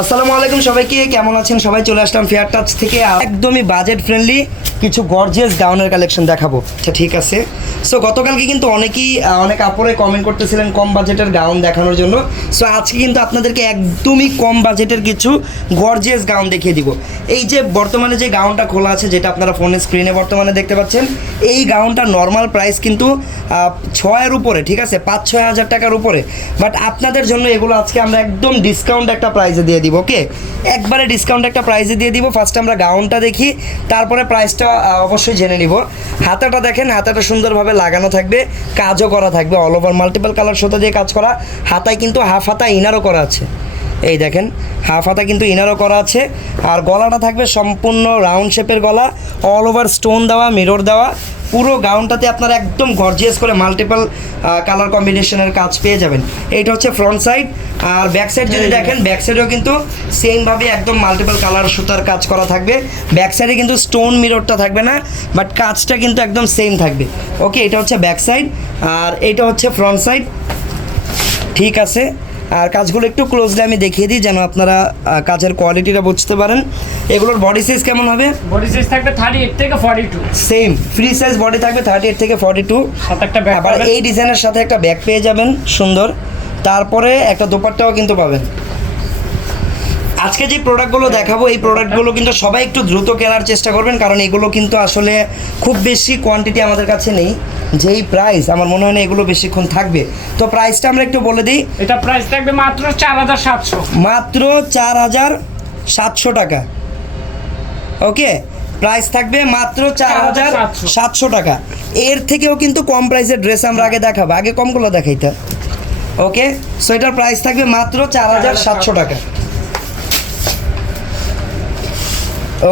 আসসালামু আলাইকুম সবাইকে, কেমন আছেন সবাই? চলে আসলাম ফেয়ার টাচ থেকে একদমই বাজেট ফ্রেন্ডলি কিছু গর্জিয়াস গাউনের কালেকশন দেখাবো। আচ্ছা ঠিক আছে। সো গতকালকে কিন্তু অনেক আপুরে কমেন্ট করতেছিলেন কম বাজেটের গাউন দেখানোর জন্য। সো আজকে কিন্তু আপনাদেরকে একদমই কম বাজেটের কিছু গর্জিয়াস গাউন দেখিয়ে দিব। এই যে বর্তমানে যে গাউনটা খোলা আছে, যেটা আপনারা ফোনের স্ক্রিনে বর্তমানে দেখতে পাচ্ছেন, এই গাউনটা নর্মাল প্রাইস কিন্তু 6-এর উপরে, ঠিক আছে, 5-6 হাজার টাকার উপরে। বাট আপনাদের জন্য এগুলো আজকে আমরা একদম ডিসকাউন্ট একটা প্রাইসে দিয়ে দিব। ওকে, একবারে ডিসকাউন্ট একটা প্রাইসে দিয়ে দিব। ফার্স্ট আমরা গাউনটা দেখি, তারপরে প্রাইসটা অবশ্যই জেনে নিব। হাতাটা দেখেন, হাতাটা সুন্দরভাবে লাগানো থাকবে, কাজও করা থাকবে, অল ওভার মাল্টিপল কালার সুতা দিয়ে কাজ করা। হাতায় কিন্তু হাফ হাতা ইনারও করা আছে, এই দেখেন হাফ হাতা কিন্তু ইনারও করা আছে। আর গলাটা থাকবে সম্পূর্ণ রাউন্ড শেপের গলা, অল ওভার স্টোন দেওয়া, মিরর দেওয়া। পুরো গাউনটাতে আপনারা একদম গর্জিয়াস করে মাল্টিপল কালার কম্বিনেশনের কাজ পেয়ে যাবেন। এইটা হচ্ছে ফ্রন্ট সাইড। আর ব্যাক সাইড যদি দেখেন, ব্যাক সাইডেও কিন্তু সেমভাবে একদম মাল্টিপল কালার সুতার কাজ করা থাকবে। ব্যাক সাইডে কিন্তু স্টোন মিররটা থাকবে না, বাট কাজটা কিন্তু একদম সেম থাকবে। ওকে, এটা হচ্ছে ব্যাক সাইড আর এটা হচ্ছে ফ্রন্ট সাইড, ঠিক আছে। আর কাজগুলো একটু ক্লোজলি আমি দেখিয়ে দিই যেন আপনারা কাজের কোয়ালিটিটা বুঝতে পারেন। এগুলোর বডি সাইজ কেমন হবে? বডি সাইজ থাকবে 38 থেকে 42, সেম ফ্রি সাইজ বডি থাকবে 38 থেকে 42। সাথে একটা ব্যাগ আবার এই ডিজাইনের সাথে একটা ব্যাগ পেয়ে যাবেন সুন্দর, তারপরে একটা দোপাট্টাও কিন্তু পাবেন। আজকে যে প্রোডাক্টগুলো দেখাবো, এই প্রোডাক্টগুলো কিন্তু সবাই একটু দ্রুত কেনার চেষ্টা করবেন, কারণ এগুলো কিন্তু আসলে খুব বেশি কোয়ান্টিটি আমাদের কাছে নেই। যেই প্রাইস, আমার মনে হয় না এগুলো বেশিক্ষণ থাকবে। তো প্রাইসটা আমরা একটু বলে দিই। এটা প্রাইস থাকবে মাত্র 4700, মাত্র 4700 টাকা। ওকে, প্রাইস থাকবে মাত্র 4700 টাকা। এর থেকেও কিন্তু কম প্রাইসের ড্রেস আমরা আগে দেখাবো, আগে কমগুলো দেখাইতে। ওকে, সো এটার প্রাইস থাকবে মাত্র 4700 টাকা।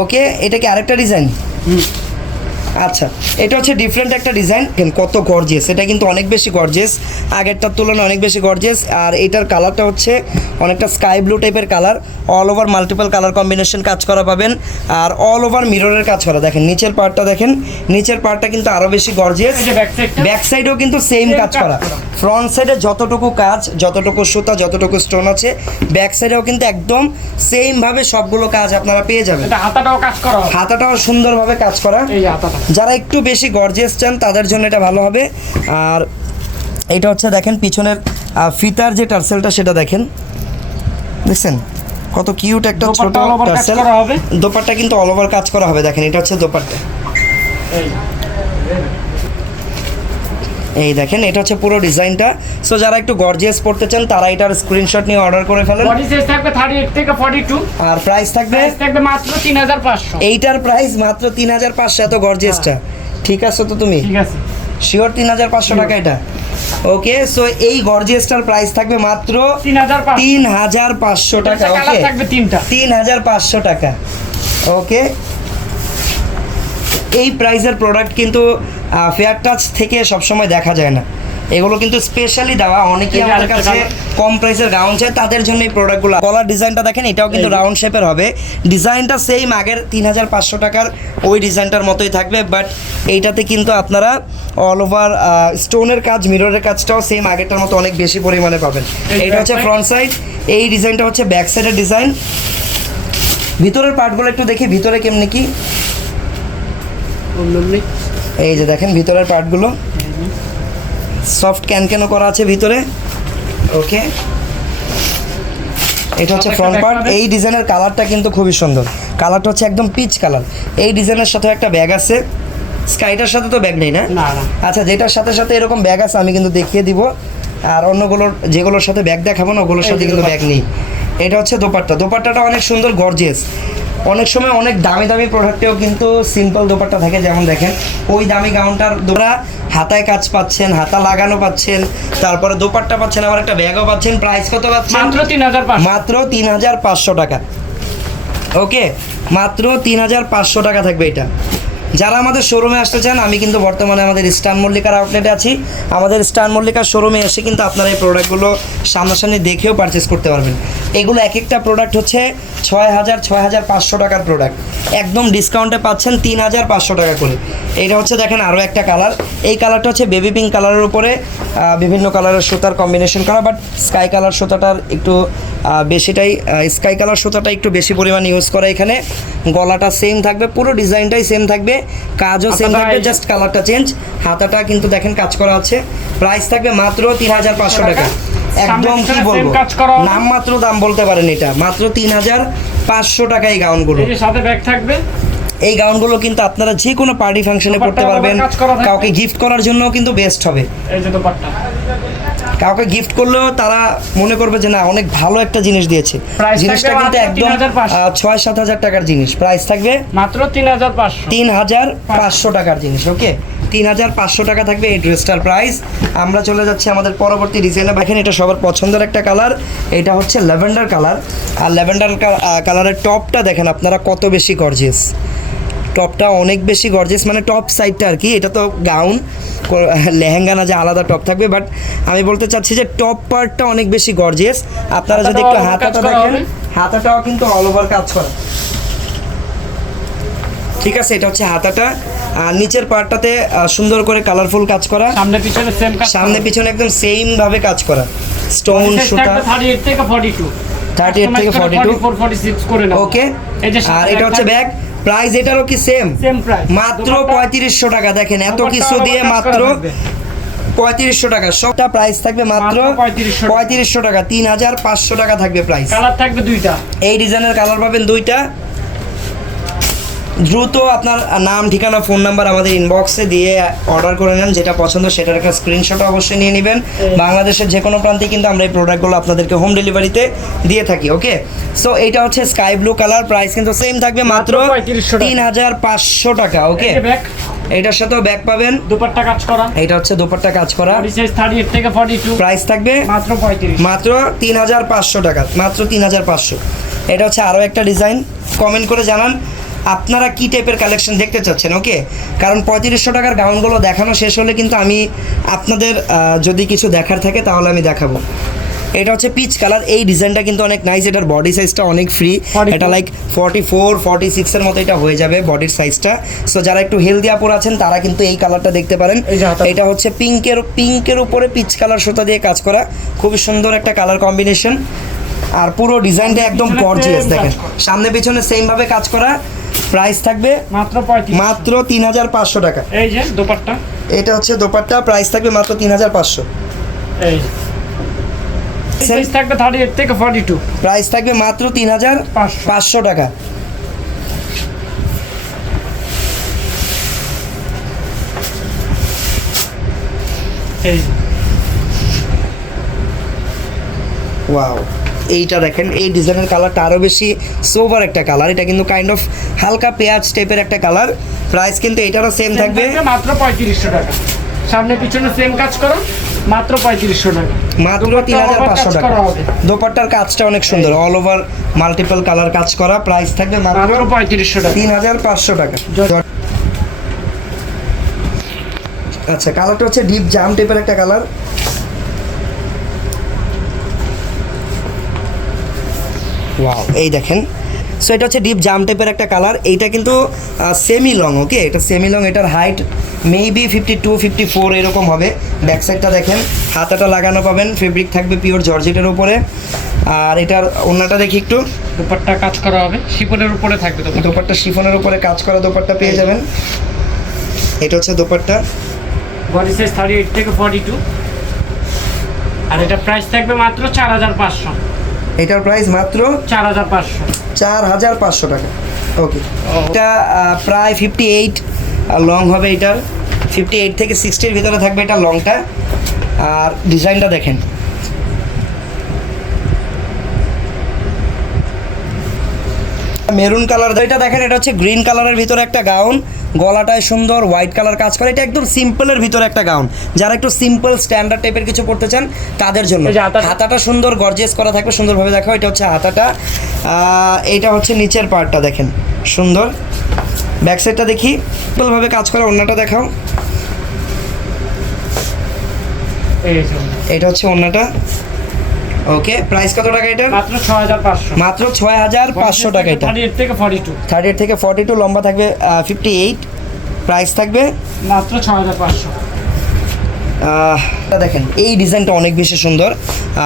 ওকে, এটা কি আরেকটা ডিজাইন? আচ্ছা, এটা হচ্ছে ডিফারেন্ট একটা ডিজাইন। কত গর্জিয়াস, এটা কিন্তু অনেক বেশি গর্জিয়াস, আগেরটার তুলনায় অনেক বেশি গর্জিয়াস। আর এটার কালারটা হচ্ছে অনেকটা স্কাই ব্লু টাইপের colour, all over multiple colour combination কাজ করা পাবেন। আর অল ওভার মিররের কাজ করা, দেখেন নিচের পার্টটা দেখেন, নিচের পার্টটা কিন্তু আরও বেশি গর্জিয়াস। ব্যাক সাইডেও কিন্তু সেম কাজ করা। ফ্রন্ট সাইডে যতটুকু কাজ, যতটুকু সুতা, যতটুকু স্টোন আছে, ব্যাক সাইডেও কিন্তু একদম সেমভাবে সবগুলো কাজ আপনারা পেয়ে যাবেন। হাতাটাও কাজ করা, হাতাটাও সুন্দরভাবে কাজ করা। এই হাতাটা যারা একটু বেশি গর্জিয়াস চান তাদের জন্য এটা ভালো হবে। আর এটা হচ্ছে দেখেন পিছনের ফিতার যে টার্সেলটা, সেটা দেখেন, দেখছেন কত কিউট একটা ছোট টার্সেল। দোপাট্টা কিন্তু অল ওভার কাজ করা হবে, দেখেন এটা হচ্ছে দোপাট্টা। এই দেখেন, এটা হচ্ছে পুরো ডিজাইনটা। সো যারা একটু গর্জিয়াস পড়তে চান তারা এটার স্ক্রিনশট নিয়ে অর্ডার করে ফেলেন। বডি সাইজ থাকবে 38 থেকে 42, আর প্রাইস থাকবে মাত্র 3500। এইটার প্রাইস মাত্র 3500। এত গর্জিয়াসটা ঠিক আছে তো? তুমি ঠিক আছে শিওর 3500 টাকা এটা? ওকে, সো এই গর্জিয়াসটার প্রাইস থাকবে মাত্র 3500 টাকা। ওকে, থাকবে 3500 টাকা। ওকে, এই প্রাইসের প্রোডাক্ট কিন্তু ফেয়ার টাচ থেকে সবসময় দেখা যায় না, এগুলো কিন্তু স্পেশালি দেওয়া। অনেকেই আমাদের কাছে কম প্রাইসের গাউন চায়, তাদের জন্য এই প্রোডাক্টগুলো। গলার ডিজাইনটা দেখেন, এটাও কিন্তু রাউন্ড শেপের হবে। ডিজাইনটা সেম আগের 3500 টাকার ওই ডিজাইনটার মতোই থাকবে, বাট এইটাতে কিন্তু আপনারা অল ওভার স্টোনের কাজ, মিররের কাজটাও সেম আগেরটার মতো অনেক বেশি পরিমাণে পাবেন। এইটা হচ্ছে ফ্রন্ট সাইড, এই ডিজাইনটা হচ্ছে ব্যাক সাইডের ডিজাইন। ভিতরের পার্টগুলো একটু দেখি, ভিতরে কেমনি কি। এই যে দেখেন ভিতরের পার্টগুলো সফট ক্যানক্যানও করা আছে ভিতরে। ওকে, এটা হচ্ছে ফ্রন্ট পার্ট। এই ডিজাইনের কালারটা কিন্তু খুবই সুন্দর, কালারটা হচ্ছে একদম পিচ কালার। এই ডিজাইনের সাথে একটা ব্যাগ আছে, স্কাইটার সাথে তো ব্যাগ নেই না? আচ্ছা, যেটার সাথে সাথে এরকম ব্যাগ আছে আমি কিন্তু দেখিয়ে দিব। আর অন্যগুলোর যেগুলোর সাথে ব্যাগ দেখাবো না, ওগুলোর সাথে কিন্তু ব্যাগ নেই। এটা হচ্ছে দোপাট্টা, দোপাট্টাটা অনেক সুন্দর গর্জিয়াস। অনেক সময় অনেক দামি দামি প্রোডাক্টেও কিন্তু সিম্পল দোপাট্টা থাকে, যেমন দেখেন ওই দামি গাউনটার দোরা হাতায় কাজ পাচ্ছেন, হাতা লাগানো পাচ্ছেন, তারপরে দোপাট্টা পাচ্ছেন, আবার একটা ব্যাগও পাচ্ছেন। প্রাইস কত পাচ্ছেন? মাত্র 3500, মাত্র 3500 টাকা। ওকে, মাত্র 3500 টাকা থাকবে এটা। যারা আমাদের শোরুমে আসতে চান, আমি কিন্তু বর্তমানে আমাদের স্টার মল্লিকার আউটলেটে আছি। আমাদের স্টার মল্লিকার শোরুমে এসে কিন্তু আপনারা এই প্রোডাক্টগুলো সামনাসামনি দেখেও পারচেস করতে পারবেন। এগুলো এক একটা প্রোডাক্ট হচ্ছে 6500 টাকার প্রোডাক্ট, একদম ডিসকাউন্টে পাচ্ছেন 3500 টাকা করে। এইটা হচ্ছে দেখেন আরও একটা কালার, এই কালারটা হচ্ছে বেবি পিঙ্ক কালারের উপরে বিভিন্ন কালারের সুতার কম্বিনেশন করা, বাট স্কাই কালার সুতাটার একটু বেশিটাই স্কাই কালার সুতাটা একটু বেশি পরিমাণ ইউজ করা এখানে। গলাটা সেম থাকবে, পুরো ডিজাইনটাই সেম থাকবে, কাজও সেম হাতাটা থাকবে, এই যে- জাস্ট কালারটা চেঞ্জ। হাতাটা কিন্তু দেখেন কাজ করা আছে। প্রাইস থাকবে মাত্র 3500 টাকা। একদম কি সামনে বলবো, same কাজ করা হবে। নাম মাত্র দাম বলতে পারেন, এটা মাত্র 3500 টাকা এই গাউনগুলো। এই যে সাথে ব্যাগ থাকবে। এই গাউনগুলো কিন্তু আপনারা যে কোনো পার্টি ফাংশনে পড়তে দোপাট্টা পারবেন, কাজ করা থাকবে। কাউকে গিফট করার জন্য কিন্তু বেস্ট হবে। এই যে দোপাট্টা। কাউকে গিফট করলেও তারা মনে করবে যে না অনেক ভালো একটা জিনিস দিয়েছে। Price জিনিসটা থাকবে কিন্তু মাত্র একদম 3500 6-7 হাজার টাকার জিনিস। প্রাইস থাকবে মাত্র 3500। 3500 টাকার জিনিস। ওকে, 3500 টাকা থাকবে এই ড্রেসটার প্রাইস। আমরা চলে যাচ্ছি আমাদের পরবর্তী ডিজাইনে। দেখেন এটা সবার পছন্দের একটা কালার, এটা হচ্ছে ল্যাভেন্ডার কালার। আর ল্যাভেন্ডার কালারের টপটা দেখেন আপনারা কত বেশি গর্জিয়াস। টপটা অনেক বেশি গর্জিয়াস, মানে টপ সাইডটা আর কি, এটা তো গাউন লেহেঙ্গা না যে আলাদা টপ থাকবে, বাট আমি বলতে চাচ্ছি যে টপ পার্টটা অনেক বেশি গর্জিয়াস। আপনারা যদি একটু হাতাটাও all over হাতাটা কাজ করা দেখেন, হবে। হাতাটাও কিন্তু অল ওভার কাজ করা। ঠিক আছে, এটা হচ্ছে হাতাটা। আর নিচের পার্টটাতে সুন্দর করে কালারফুল কাজ করা, সামনে পিছনে সেম কাজ। সামনে পিছনে একদম সেম ভাবে কাজ করা, স্টোন সুতা। 38 থেকে 42। 38 থেকে 42 44 46 করে নাও। ওকে। এই যে আর এটা হচ্ছে ব্যাগ। প্রাইস এটারও কি সেম? Same price. মাত্র 3500 টাকা। দেখেন এত কিছু দিয়ে মাত্র 3500 টাকা। সবটা প্রাইস থাকবে মাত্র মাত্র 3500 টাকা। 3500 টাকা থাকবে প্রাইস। কালার থাকবে দুইটা। এই ডিজাইনের কালার পাবেন দুইটা। দ্রুত আপনার নাম, ঠিকানা, ফোন নাম্বার আমাদের ইনবক্সে দিয়ে অর্ডার করে নেন। যেটা পছন্দ সেটার একটা স্ক্রিনশট অবশ্যই নিয়ে নেবেন। বাংলাদেশের যে কোনো প্রান্তে কিন্তু আমরা এই প্রোডাক্টগুলো আপনাদেরকে হোম ডেলিভারিতে দিয়ে থাকি। ওকে, সো এইটা হচ্ছে স্কাই ব্লু কালার। প্রাইস কিন্তু সেম থাকবে মাত্র মাত্র 3500 টাকা। 3500 টাকা। ওকে, এই যে ব্যাগ, এটার সাথেও ব্যাগ পাবেন। দুপাট্টা কাজ করা। এটা হচ্ছে দোপাট্টা কাজ করা। বডি সাইজ 38 থেকে 42। প্রাইস থাকবে মাত্র 35। মাত্র 3500 টাকা। মাত্র 3500। এটা হচ্ছে আরও একটা ডিজাইন। কমেন্ট করে জানান আপনারা কি টাইপের কালেকশন দেখতে চাচ্ছেন। ওকে, কারণ 3500 টাকার গাউনগুলো দেখানো শেষ হলে কিন্তু আমি আপনাদের যদি কিছু দেখার থাকে তাহলে আমি দেখাবো। এটা হচ্ছে পিচ কালার। এই ডিজাইনটা কিন্তু অনেক নাইস। এটার বডি সাইজটা অনেক ফ্রি। 44 এটা লাইক 44 46 এর মতো এটা হয়ে যাবে বডির সাইজটা। সো যারা একটু হেলদি আপুর আছেন তারা কিন্তু এই কালারটা দেখতে পারেন। এই যে হাতা- এটা হচ্ছে পিঙ্কের উপরে পিচ কালার সুতা দিয়ে কাজ করা, খুবই সুন্দর একটা কালার কম্বিনেশন। আর পুরো ডিজাইনটা একদম পিছনে গর্জিয়াস। same দেখেন কাজ করা। সামনে পিছনে সেম ভাবে কাজ করা। প্রাইস থাকবে মাত্র 35। মাত্র 3500 টাকা। এই যে দুপাট্টা। এটা হচ্ছে দোপাট্টা। প্রাইস থাকবে মাত্র 3500। এই সাইজ থাকবে 38 থেকে 42। প্রাইস থাকবে মাত্র 3500 টাকা। এই ওয়াও, এইটা দেখেন, এই ডিজাইনের কালারটা আরও বেশি সোভার একটা কালার। এটা কিন্তু কাইন্ড অফ হালকা পেঁয়াজ টাইপের একটা কালার। প্রাইস কিন্তু এটারও সেম থাকবে মাত্র 3500 টাকা। সামনে পিছনে সেম কাজ করো, মাত্র 3500 টাকা। মাত্র দোপাট্টা 3500 কাজ টাকা। করা হবে। দোপাট্টার কাজটা অনেক সুন্দর, অল ওভার মাল্টিপল কালার কাজ করা। প্রাইস থাকবে মাত্র মাত্র 3500 টাকা। 3500 টাকা। আচ্ছা, কালারটা হচ্ছে ডিপ জাম টাইপের একটা কালার। ওয়াও, এই দেখেন। সো এটা হচ্ছে ডিপ জাম টাইপের একটা কালার। এইটা কিন্তু সেমি লং। ওকে, এটা সেমি লং। এটার হাইট মেবি 52 54 এরকম হবে। ব্যাক সাইডটা দেখেন, হাতাটা লাগানো পাবেন, ফেব্রিক থাকবে পিওর জর্জেটের উপরে। আর এটার ওড়নাটা দেখি একটু। দোপাট্টা কাজ করা হবে, শিপনের উপরে থাকবে দোপাট্টা। দোপাট্টা শিফনের উপরে কাজ করা দোপাট্টা পেয়ে যাবেন। এটা হচ্ছে দোপাট্টা। বডি সাইজ 38 থেকে 42। আর এটা প্রাইস থাকবে মাত্র 4500। এটার প্রাইস মাত্র 4500। 4500 টাকা। ওকে, এটা প্রায় 58 লং হবে। এটার 58 থেকে 60-র ভিতরে থাকবে এটা লংটা। আর ডিজাইনটা দেখেন, মেরুন কালার। এটা দেখেন, এটা হচ্ছে গ্রিন কালারের ভিতরে একটা গাউন। গলাটায় সুন্দর হোয়াইট কালার কাজ করে। এটা একদম সিম্পলের ভিতরে একটা গাউন। যারা একটু সিম্পল স্ট্যান্ডার্ড টাইপের কিছু পড়তে চান তাদের জন্য। এই যে হাতাটা- হাতাটা সুন্দর গর্জিয়াস করা থাকবে, সুন্দরভাবে দেখাও। এটা হচ্ছে হাতাটা। এটা হচ্ছে নিচের পার্টটা দেখেন, সুন্দর। ব্যাক সাইডটা দেখি, সিম্পলভাবে কাজ করা। ওড়নাটা দেখাও। এই যে এটা হচ্ছে ওড়নাটা। ওকে, প্রাইস কত টাকা এটা? মাত্র 6500। মাত্র 6500 টাকা এটা। 38 থেকে 42। 38 থেকে 42, লম্বা থাকবে 58। প্রাইস থাকবে মাত্র 6500। দেখেন এই ডিজাইনটা অনেক বেশি সুন্দর,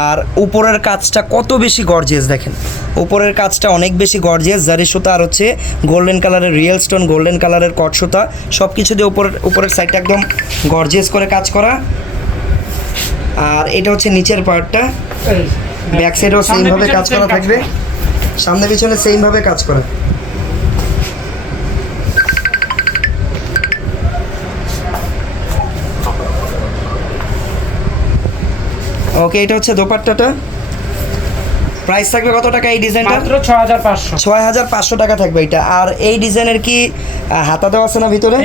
আর উপরের কাজটা কত বেশি গর্জিয়াস দেখেন, উপরের কাজটা অনেক বেশি গর্জিয়াস, জারি সুতা আর হচ্ছে গোল্ডেন কালারের রিয়েল স্টোন, গোল্ডেন কালারের কট সুতা, সব কিছু দিয়ে উপরের সাইডটা একদম গর্জিয়াস করে কাজ করা। আর এটা হচ্ছে নিচের পার্টটা, ব্যাক সাইডেও সেমভাবে কাজ করা থাকবে, সামনে পিছনে সেমভাবে কাজ করা। ওকে, এটা হচ্ছে দোপাট্টাটা। প্রাইস থাকবে কত টাকা এই ডিজাইনটা? মাত্র 6500। 6500 টাকা থাকবে এটা। আর এই ডিজাইনের কি হাতা দেওয়া আছে না ভিতরে?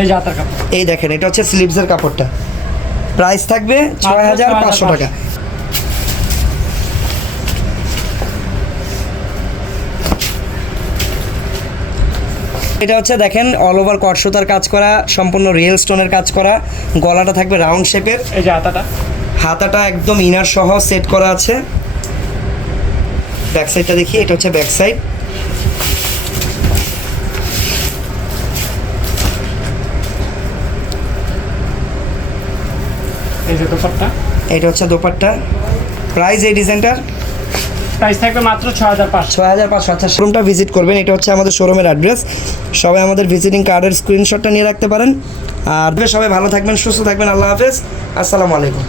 এই যে হাতার কাপড়, এই দেখেন এটা হচ্ছে স্লিভসের কাপড়টা। প্রাইস থাকবে 6500 টাকা। এটা হচ্ছে দেখেন অল ওভার কট সুতার কাজ করা, সম্পূর্ণ রিয়েল স্টোনের কাজ করা, গলাটা থাকবে রাউন্ড শেপের, এই যে হাতাটা একদম ইনার সহ সেট করা আছে। ব্যাক সাইডটা দেখি, এটা হচ্ছে ব্যাক সাইড। এই যে দোপাট্টা, এটা হচ্ছে দোপাট্টা। প্রাইস এই ডিজাইনটার প্রাইস থাকবে মাত্র 6500। 6500। আচ্ছা, শোরুমটা ভিজিট করবেন, এটা হচ্ছে আমাদের শোরুমের অ্যাড্রেস। সবাই আমাদের ভিজিটিং কার্ডের স্ক্রিনশটটা নিয়ে রাখতে পারেন। আর সবাই ভালো থাকবেন, সুস্থ থাকবেন। আল্লাহ হাফেজ, আসসালামু আলাইকুম।